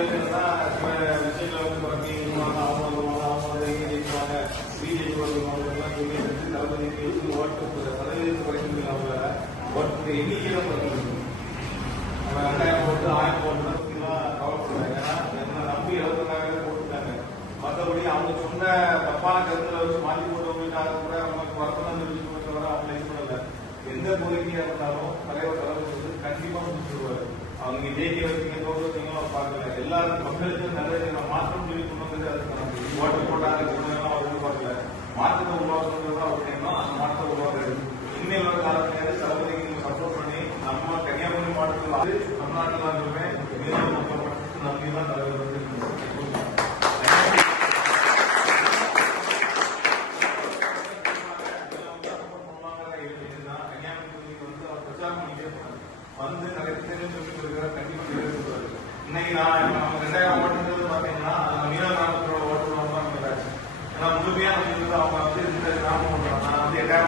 என்னன்னா சில விஷயங்களை வந்து பற்றி அவங்க ஜெயிப்பாங்க பிஜேபி வருவாங்க சொல்லி தளபதிக்கு ஓட்டு சதவீதத்தை குறைக்க அவங்க ஓட்டு எண்ணிக்கையில குறைக்கணும். அவங்க 2000 ஓட்டு 1000 ஓட்டு கவலைப்படுறாங்க. ஏன்னா என்ன நம்பி 70,000 போட்டுட்டாங்க. மற்றபடி அவங்க சொன்ன தப்பான கருத்துல வச்சு மாற்றி போட்டவங்களுக்காக கூட அவங்களுக்கு வரணும் தெரிவிச்சுக்கணும் தவிர அவங்க இது பண்ணல. எந்த கோரிக்கையா இருந்தாலும் தலைவர் தளபதி வந்து கண்டிப்பா முடிச்சுடுவாரு. அவங்க ஜெயிக்க வச்சீங்க தோற்று வச்சீங்களும் பார்க்கல. எல்லாரும் மக்களுக்கு நல்ல மாற்றம் சொல்லி கொண்டு வந்து அதுக்கு ஓட்டு போட்டாங்க அவர் பார்க்கல. மாற்றத்தை உருவாக்குறது அவர் எண்ணம். அந்த மாற்றத்தை உருவாக்குறது இனிமேல் வர காலத்தில் தளபதிக்கு நீங்க சப்போர்ட் பண்ணி நம்ம கன்னியாகுமரி மாவட்டத்தில் தமிழ்நாட்டில் நம்பி தான் தலைவர் வந்து வந்து கரெக்டாக சொல்லி கொடுக்குறாரு. கண்டிப்பா சொல்லுவாரு. இன்னைக்கு நான் நம்ம 2000 ஓட்டுன்றது பாத்தீங்கன்னா மீன கிராமத்தோட ஓட்டு தான் ஏன்னா முழுமையா அவங்க வந்து இந்த கிராமம் நான் வந்து 8000